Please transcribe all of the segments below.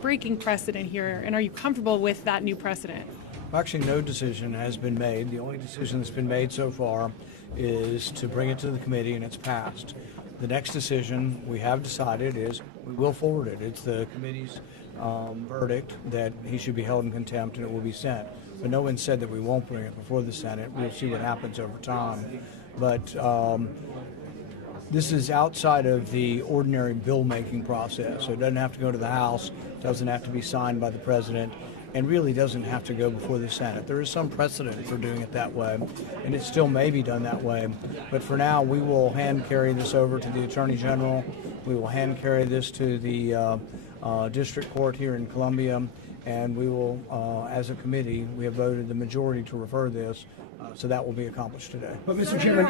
breaking precedent here, and are you comfortable with that new precedent? Actually, no decision has been made. The only decision that's been made so far is to bring it to the committee, and it's passed. The next decision we have decided is we will forward it. It's the committee's verdict that he should be held in contempt and it will be sent. But no one said that we won't bring it before the Senate. We'll see what happens over time. But this is outside of the ordinary bill-making process. So it doesn't have to go to the House, doesn't have to be signed by the President, and really doesn't have to go before the Senate. There is some precedent for doing it that way, and it still may be done that way. But for now, we will hand carry this over to the Attorney General. We will hand carry this to the District Court here in Columbia, and we will, as a committee, we have voted the majority to refer this, so that will be accomplished today. But Mr. Chairman,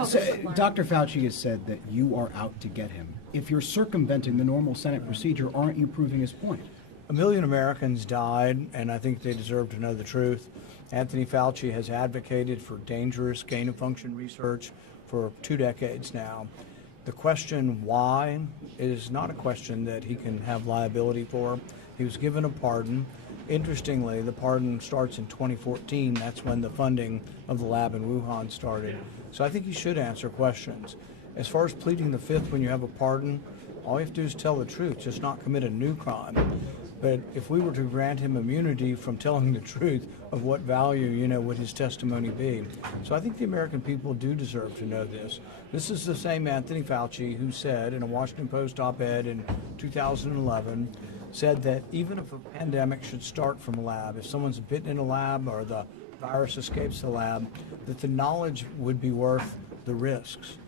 Dr. Fauci has said that you are out to get him. If you're circumventing the normal Senate procedure, aren't you proving his point? 1 million Americans died, and I think they deserve to know the truth. Anthony Fauci has advocated for dangerous gain-of-function research for 2 decades now. The question why is not a question that he can have liability for. He was given a pardon. Interestingly, the pardon starts in 2014. That's when the funding of the lab in Wuhan started. So I think he should answer questions. As far as pleading the fifth when you have a pardon, all you have to do is tell the truth, just not commit a new crime. But if we were to grant him immunity from telling the truth, of what value, would his testimony be? So I think the American people do deserve to know this. This is the same Anthony Fauci who said in a Washington Post op-ed in 2011, said that even if a pandemic should start from a lab, if someone's bitten in a lab or the virus escapes the lab, that the knowledge would be worth the risks.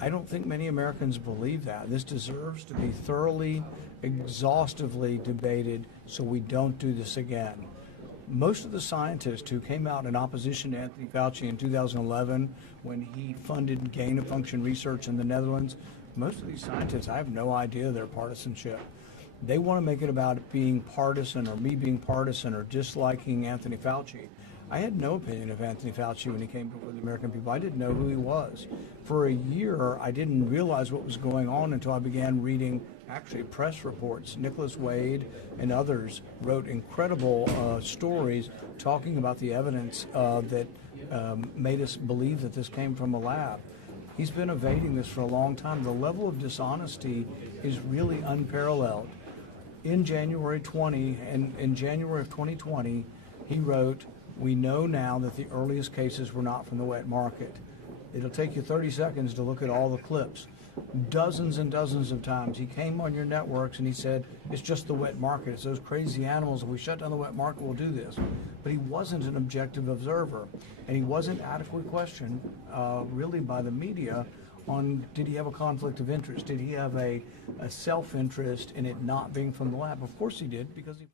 I don't think many Americans believe that. This deserves to be thoroughly, exhaustively debated so we don't do this again. Most of the scientists who came out in opposition to Anthony Fauci in 2011 when he funded gain-of-function research in the Netherlands, most of these scientists, I have no idea their partisanship. They want to make it about it being partisan or me being partisan or disliking Anthony Fauci. I had no opinion of Anthony Fauci when he came before the American people. I didn't know who he was. For a year, I didn't realize what was going on until I began reading actually press reports. Nicholas Wade and others wrote incredible stories talking about the evidence that made us believe that this came from a lab. He's been evading this for a long time. The level of dishonesty is really unparalleled. In January 2020, he wrote, "We know now that the earliest cases were not from the wet market." It'll take you 30 seconds to look at all the clips. Dozens and dozens of times he came on your networks and he said, it's just the wet market. It's those crazy animals. If we shut down the wet market, we'll do this. But he wasn't an objective observer, and he wasn't adequately questioned really by the media on did he have a conflict of interest? Did he have a self-interest in it not being from the lab? Of course he did, because he